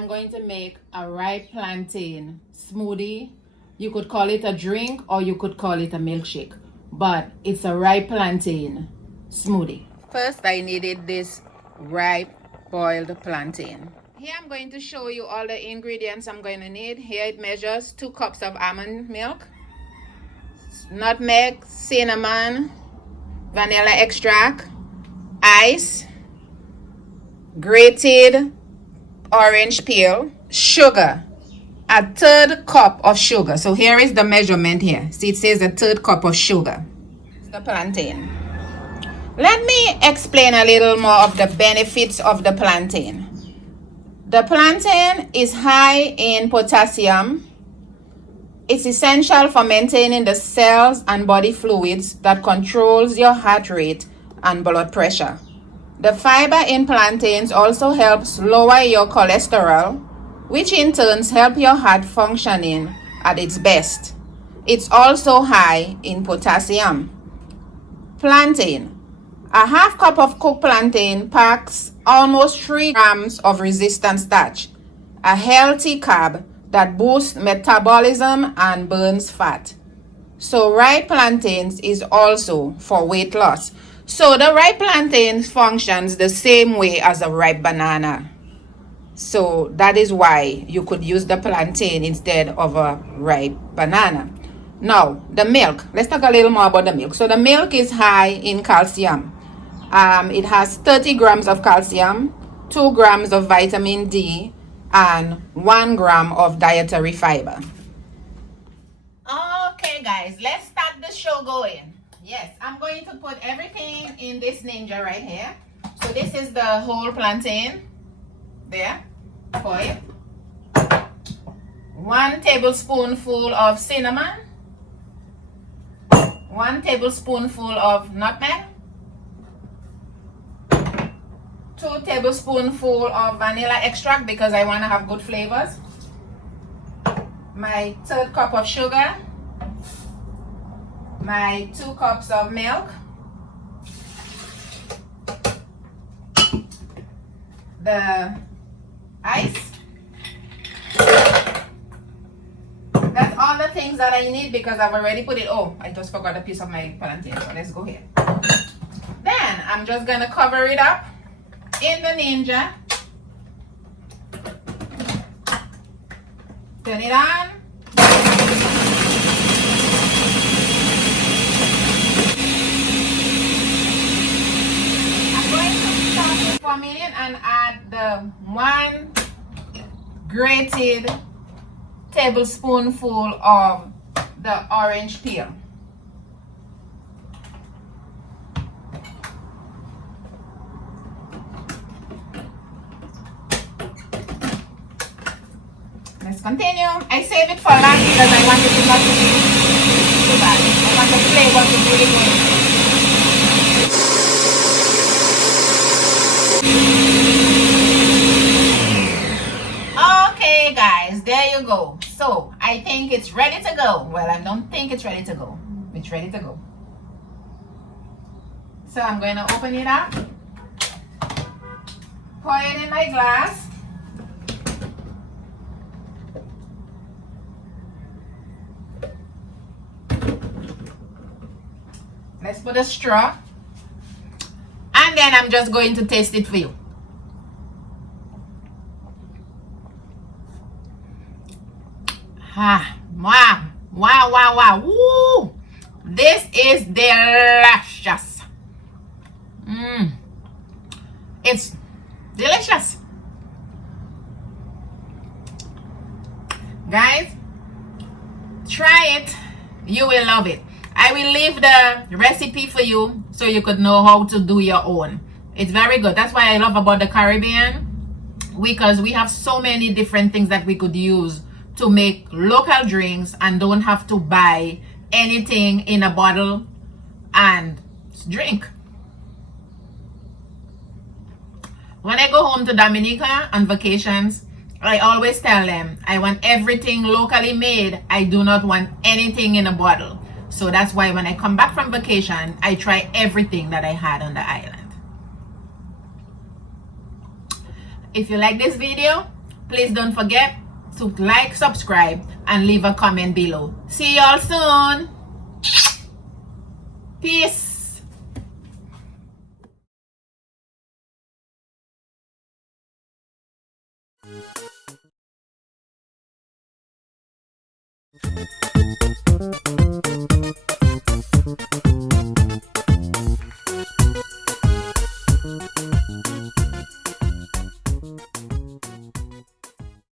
I'm going to make a ripe plantain smoothie. You could call it a drink or you could call it a milkshake, but it's a ripe plantain smoothie. First, I needed this ripe boiled plantain. Here I'm going to show you all the ingredients I'm going to need. Here it measures 2 cups of almond milk, nutmeg, cinnamon, vanilla extract, ice, grated orange peel, sugar, a 1/3 cup of sugar. So here is the measurement here. See, it says a 1/3 cup of sugar. It's the plantain. Let me explain a little more of the benefits of the plantain. The plantain is high in potassium. It's essential for maintaining the cells and body fluids that controls your heart rate and blood pressure. The fiber in plantains also helps lower your cholesterol, which in turn help your heart functioning at its best. It's also high in potassium. Plantain. A 1/2 cup of cooked plantain packs almost 3 grams of resistant starch, a healthy carb that boosts metabolism and burns fat. So ripe plantains is also for weight loss. So the ripe plantain functions the same way as a ripe banana. So that is why you could use the plantain instead of a ripe banana. Now, the milk. Let's talk a little more about the milk. So the milk is high in calcium. It has 30 grams of calcium, 2 grams of vitamin D, and 1 gram of dietary fiber. Okay, guys, let's start the show going. Yes, I'm going to put everything in this ninja right here. So this is the whole plantain. There, for it. 1 tablespoonful of cinnamon. 1 tablespoonful of nutmeg. 2 tablespoonful of vanilla extract because I want to have good flavors. My 1/3 cup of sugar. My 2 cups of milk. The ice. That's all the things that I need because I've already put it. Oh, I just forgot a piece of my plantain. So let's go here. Then I'm just gonna cover it up in the ninja. Turn it on. I'm going to stop it for a minute and add the 1 grated tablespoonful of the orange peel. Let's continue. I save it for last because I want it not to be too bad. I want the flavor to really go in. Okay, guys, there you go. So I think it's ready to go. Well, I don't think it's ready to go. It's ready to go. So I'm going to open it up, pour it in my glass. Let's put a straw. And then I'm just going to taste it for you. Ah, wow. Wow, wow, wow. Woo! This is delicious. It's delicious. Guys, try it. You will love it. I will leave the recipe for you so you could know how to do your own. It's very good. That's why I love about the Caribbean, because we have so many different things that we could use to make local drinks and don't have to buy anything in a bottle and drink. When I go home to Dominica on vacations, I always tell them I want everything locally made. I do not want anything in a bottle. So that's why when I come back from vacation, I try everything that I had on the island. If you like this video, Please don't forget to like, subscribe, and leave a comment below. See y'all soon. Peace.